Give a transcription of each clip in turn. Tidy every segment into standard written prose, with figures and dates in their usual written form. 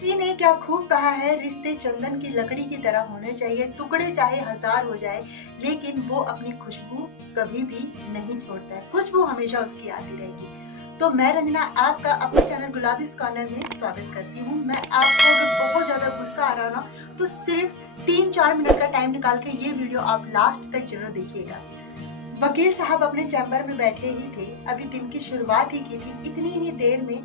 किसी ने क्या खूब कहा है, रिश्ते चंदन की लकड़ी की तरह होने चाहिए, टुकड़े चाहे हजार हो जाए लेकिन वो अपनी खुशबू कभी भी नहीं छोड़ता है। खुशबू हमेशा उसकी आती रहेगी। तो मैं रंजना आपका अपने चैनल गुलाबी कॉर्नर में स्वागत करती हूँ। मैं आपको अगर बहुत ज्यादा गुस्सा आ रहा ना तो सिर्फ 3-4 मिनट का टाइम निकाल के ये वीडियो आप लास्ट तक जरूर देखिएगा। वकील साहब अपने चैम्बर में बैठे ही थे, अभी दिन की शुरुआत ही की थी। इतनी ही देर में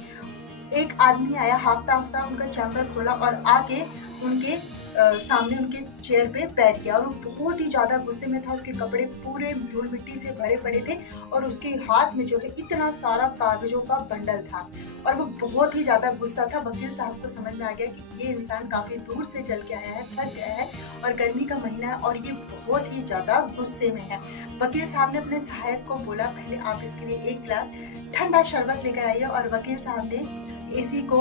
एक आदमी आया, हाफता हाफता उनका चैम्बर खोला और आके उनके सामने उनके चेयर पे बैठ गया और वो बहुत ही ज्यादा गुस्से में था। उसके कपड़े पूरे धूल मिट्टी से भरे पड़े थे और उसके हाथ में जो है इतना सारा कागजों का बंडल था और वो बहुत ही ज्यादा गुस्सा था। वकील साहब को समझ में आ गया कि ये इंसान काफी दूर से चल के आया है, थक गया है और गर्मी का महीना है और ये बहुत ही ज्यादा गुस्से में है। वकील साहब ने अपने सहायक को बोला, पहले आप इसके लिए एक गिलास ठंडा शरबत लेकर आइए। और वकील साहब ने एसी को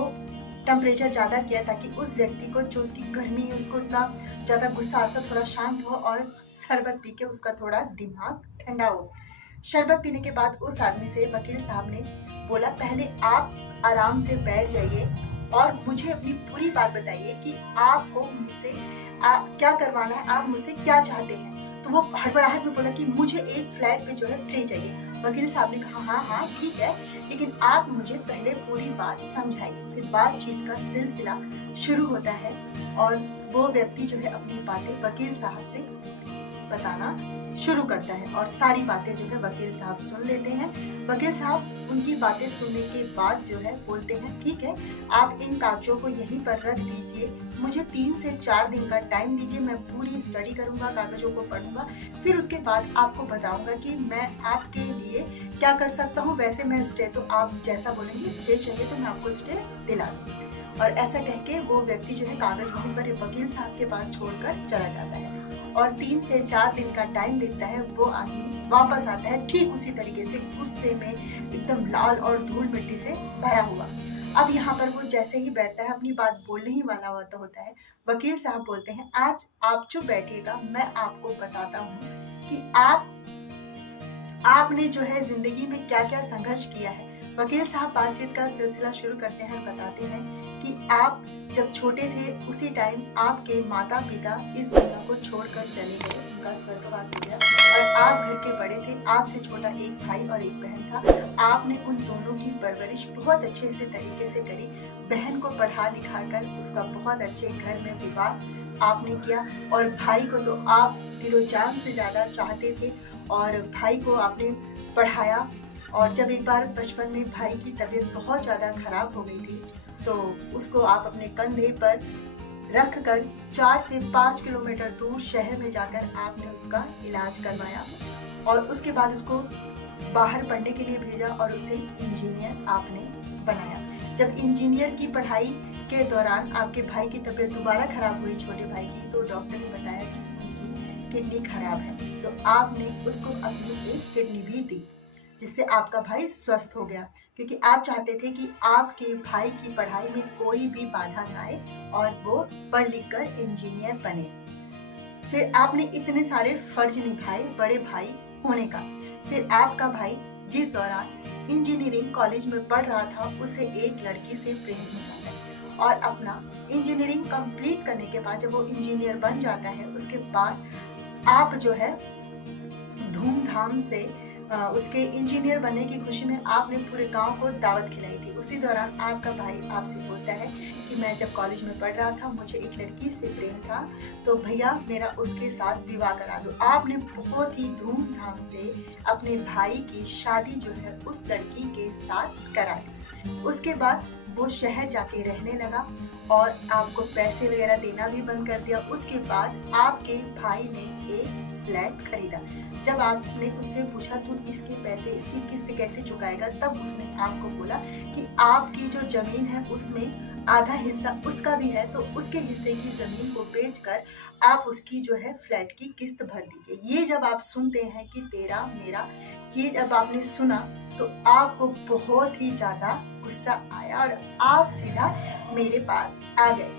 टेम्परेचर ज़्यादा किया ताकि उस व्यक्ति को जो उसकी गर्मी है उसको इतना ज़्यादा गुस्सा आता थोड़ा शांत हो और शरबत पी के उसका थोड़ा दिमाग ठंडा हो। शरबत पीने के बाद उस आदमी से वकील साहब ने बोला, पहले आप आराम से बैठ जाइए और मुझे अपनी पूरी बात बताइए कि आपको मुझसे क्या करवाना है, आप मुझसे क्या चाहते हैं। तो वो हड़बड़ाहट में बोला कि मुझे एक फ्लैट पे जो है स्टे चाहिए। वकील साहब ने कहा, हाँ हाँ ठीक है, लेकिन आप मुझे पहले पूरी बात समझाइए। फिर बातचीत का सिलसिला शुरू होता है और वो व्यक्ति जो है अपनी बातें वकील साहब से बताना शुरू करता है और सारी बातें जो है वकील साहब सुन लेते हैं। वकील साहब उनकी बातें सुनने के बाद जो है बोलते हैं, ठीक है, आप इन कागजों को यहीं पर रख दीजिए, मुझे 3 से 4 दिन का टाइम दीजिए, मैं पूरी स्टडी करूंगा, कागजों को पढ़ूंगा, फिर उसके बाद आपको बताऊंगा कि मैं आपके लिए क्या कर सकता हूँ। वैसे मैं स्टे तो आप जैसा बोलेंगे, स्टे चाहिए तो मैं आपको स्टे दिला दूंगी। और ऐसा कह के वो व्यक्ति जो है कागज वहीं पर वकील साहब के पास छोड़कर चला जाता है और 3 से 4 दिन का टाइम बीतता है। वो आदमी वापस आता है ठीक उसी तरीके से, गुस्से में एकदम लाल और धूल मिट्टी से भरा हुआ। अब यहाँ पर वो जैसे ही बैठता है, अपनी बात बोलने ही वाला होता है, वकील साहब बोलते हैं, आज आप चुप बैठिएगा, मैं आपको बताता हूँ कि आपने जो है जिंदगी में क्या क्या संघर्ष किया है। वकील साहब बातचीत का सिलसिला शुरू करते हैं, बताते हैं कि आप जब छोटे थे उसी टाइम आपके माता पिता इस दुनिया को छोड़कर चले गए, उनका स्वर्गवास हो गया और आप घर के बड़े थे, आपसे छोटा एक भाई और एक बहन था। आपने उन दोनों की परवरिश बहुत अच्छे से तरीके से करी, बहन को पढ़ा लिखा कर उसका बहुत अच्छे घर में विवाह आपने किया और भाई को तो आप दिलो जान से ज्यादा चाहते थे और भाई को आपने पढ़ाया। और जब एक बार बचपन में भाई की तबीयत बहुत ज़्यादा खराब हो गई थी तो उसको आप अपने कंधे पर रख कर 4 से 5 किलोमीटर दूर शहर में जाकर आपने उसका इलाज करवाया और उसके बाद उसको बाहर पढ़ने के लिए भेजा और उसे इंजीनियर आपने बनाया। जब इंजीनियर की पढ़ाई के दौरान आपके भाई की तबीयत दोबारा खराब हुई, छोटे भाई की, तो डॉक्टर ने बताया कि उनकी किडनी खराब है, तो आपने उसको अपनी एक किडनी भी दी जिससे आपका भाई स्वस्थ हो गया, क्योंकि आप चाहते थे कि आपके भाई की पढ़ाई में कोई भी बाधा न आए और वो पढ़ लिख कर इंजीनियर बने। फिर आपने इतने सारे फर्ज निभाए बड़े भाई होने का। फिर आपका भाई जिस दौरान इंजीनियरिंग कॉलेज में पढ़ रहा था उसे एक लड़की से प्रेम हो जाता है और अपना इंजीनियरिंग कंप्लीट करने के बाद जब वो इंजीनियर बन जाता है उसके बाद आप जो है धूमधाम से उसके इंजीनियर बनने की खुशी में आपने पूरे गांव को दावत खिलाई थी। उसी दौरान आपका भाई आपसे बोलता है कि मैं जब कॉलेज में पढ़ रहा था मुझे एक लड़की से प्रेम था तो भैया मेरा उसके साथ विवाह करा दो। आपने बहुत ही धूमधाम से अपने भाई की शादी जो है उस लड़की के साथ करा दी। उसके बाद वो शहर जाके रहने लगा और आपको पैसे वगैरह देना भी बंद कर दिया। उसके बाद आपके भाई ने एक फ्लैट खरीदा। जब आपने उससे पूछा तू इसके पैसे, इसकी किस्त कैसे चुकाएगा, तब उसने आपको बोला कि आपकी जो जमीन है उसमें आधा हिस्सा उसका भी है तो उसके हिस्से की जमीन को बेचकर आप उसकी जो है फ्लैट की किस्त भर दीजिए। ये जब आप सुनते हैं कि तेरा मेरा, ये जब आपने सुना तो आपको बहुत ही ज्यादा गुस्सा आया और आप सीधा मेरे पास आ गए।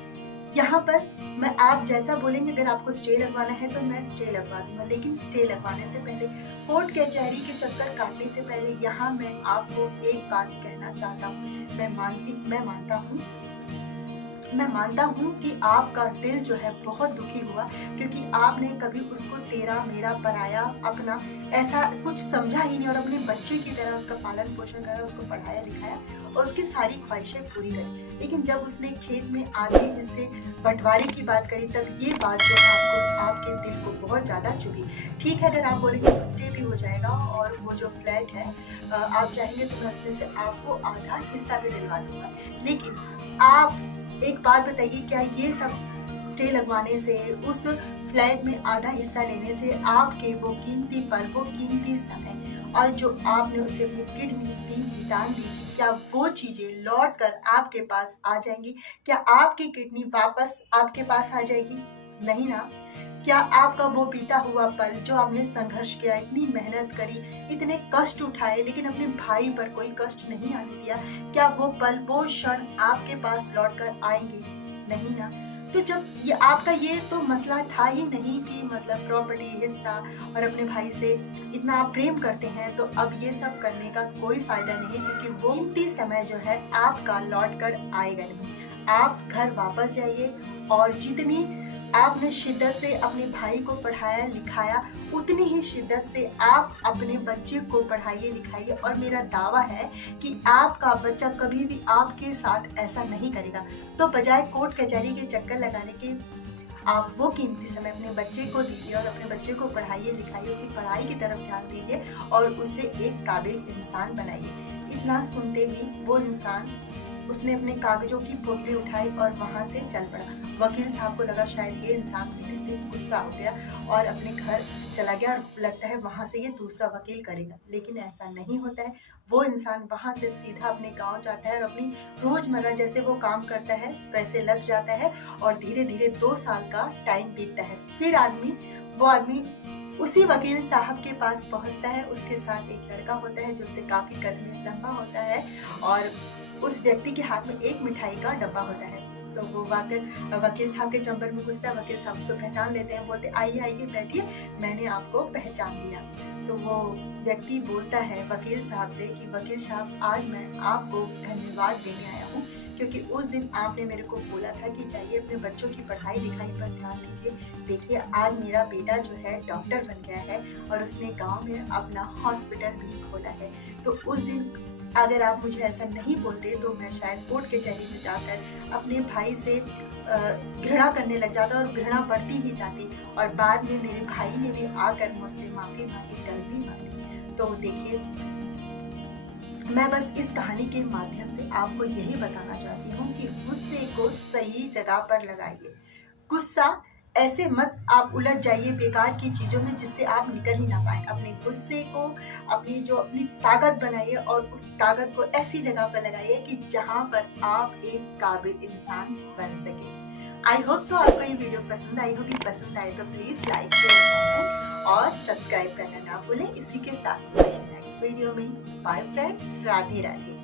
यहाँ पर मैं आप जैसा बोलेंगे, अगर आपको स्टे लगवाना है तो मैं स्टे लगवा दूंगा, लेकिन स्टे लगवाने से पहले, कोर्ट कचहरी के चक्कर काटने से पहले यहाँ मैं आपको एक बात कहना चाहता हूँ। मैं मानता हूँ मैं मानता हूँ कि आपका दिल जो है बहुत दुखी हुआ, क्योंकि आपने कभी उसको तेरा मेरा पराया अपना ऐसा कुछ समझा ही नहीं और अपने बच्चे की तरह उसका पालन पोषण करा, उसको पढ़ाया लिखाया और उसकी सारी ख्वाहिशें पूरी करी। लेकिन जब उसने खेत में आधे हिस्से बंटवारे की बात करी, तब ये बात जो है आपको आपके दिल को बहुत ज़्यादा चुभी। ठीक है, अगर आप बोलेंगे तो स्टे भी हो जाएगा और वो जो फ्लैट है आप चाहेंगे तो मैं उसमें से आपको आधा हिस्सा भी दिलवा दूंगा। लेकिन आप एक बात बताइए, क्या ये सब स्टे लगवाने से, उस फ्लैट में आधा हिस्सा लेने से आपके वो कीमती पल, वो कीमती समय और जो आपने उसे अपनी किडनी दी, दान दी, क्या वो चीजें लौट कर आपके पास आ जाएंगी? क्या आपकी किडनी वापस आपके पास आ जाएगी? नहीं ना। क्या आपका वो बीता हुआ पल जो आपने संघर्ष किया, इतनी मेहनत करी, इतने कष्ट उठाए, लेकिन अपने भाई पर कोई कष्ट नहीं आने दिया, क्या वो पल, वो क्षण आपके पास लौट कर आएंगे? नहीं ना। तो जब ये आपका ये तो मसला था ही नहीं कि मतलब प्रॉपर्टी, हिस्सा और अपने भाई से इतना आप प्रेम करते हैं, तो अब ये सब करने का कोई फायदा नहीं, क्योंकि वो कीमती समय जो है आपका लौट कर आएगा नहीं। आप घर वापस जाइए और जितनी आपने शिद्दत से अपने भाई को पढ़ाया लिखाया, उतनी ही शिद्दत से आप अपने बच्चे को पढ़ाइए लिखाइए, और मेरा दावा है कि आपका बच्चा कभी भी आपके साथ ऐसा नहीं करेगा। तो बजाय कोर्ट कचहरी के चक्कर लगाने के, आप वो कीमती समय अपने बच्चे को दीजिए और अपने बच्चे को पढ़ाइए लिखाइए, उसकी पढ़ाई की तरफ ध्यान दीजिए और उसे एक काबिल इंसान बनाइए। इतना सुनते ही वो इंसान, उसने अपने कागजों की पोटली उठाई और वहां से चल पड़ा। वकील साहब को लगा शायद ये इंसान मेरे से गुस्सा हो गया और अपने घर चला गया और लगता है वहां से ये दूसरा वकील करेगा, लेकिन ऐसा नहीं होता है। वो इंसान वहां से सीधा अपने गांव जाता है और अपनी रोजमर्रा जैसे वो काम करता है वैसे लग जाता है और धीरे धीरे 2 साल का टाइम बीतता है। फिर वो आदमी उसी वकील साहब के पास पहुंचता है। उसके साथ एक लड़का होता है जो उससे काफी कद में लंबा होता है और उस व्यक्ति के हाथ में एक मिठाई का डब्बा होता है। तो वो वकील साहब के चैम्बर में घुसता है। वकील साहब उसको पहचान लेते हैं, बोलते आइए आइए बैठिए, मैंने आपको पहचान लिया। तो वो व्यक्ति बोलता है वकील साहब से कि वकील साहब, आज मैं आपको धन्यवाद देने आया हूँ, क्योंकि उस दिन आपने मेरे को बोला था कि जाइए अपने बच्चों की पढ़ाई लिखाई पर ध्यान दीजिए। देखिए आज मेरा बेटा जो है डॉक्टर बन गया है और उसने गांव में अपना हॉस्पिटल भी खोला है। तो उस दिन अगर आप मुझे ऐसा नहीं बोलते तो मैं शायद कोर्ट कचहरी में जाकर अपने भाई से घृणा करने लग जाता और घृणा बढ़ती ही जाती और बाद में मेरे भाई ने भी आकर मुझसे माफ़ी मांगी, गलती मांगी। तो देखिए, मैं बस इस कहानी के माध्यम से आपको यही बताना चाहती हूँ कि गुस्से को सही जगह पर लगाइए। गुस्सा ऐसे मत आप उलझ जाइए बेकार की चीज़ों में जिससे आप निकल ही ना पाए। अपने गुस्से को अपनी ताकत बनाइए और उस ताकत को ऐसी जगह पर लगाइए कि जहाँ पर आप एक काबिल इंसान बन सके। आई होप सो आपको ये वीडियो पसंद आई होगी। पसंद आए तो प्लीज़ लाइक, शेयर, कमेंट और सब्सक्राइब करना ना भूलें। इसी के साथ नेक्स्ट वीडियो में। Bye friends, Radhe Radhe.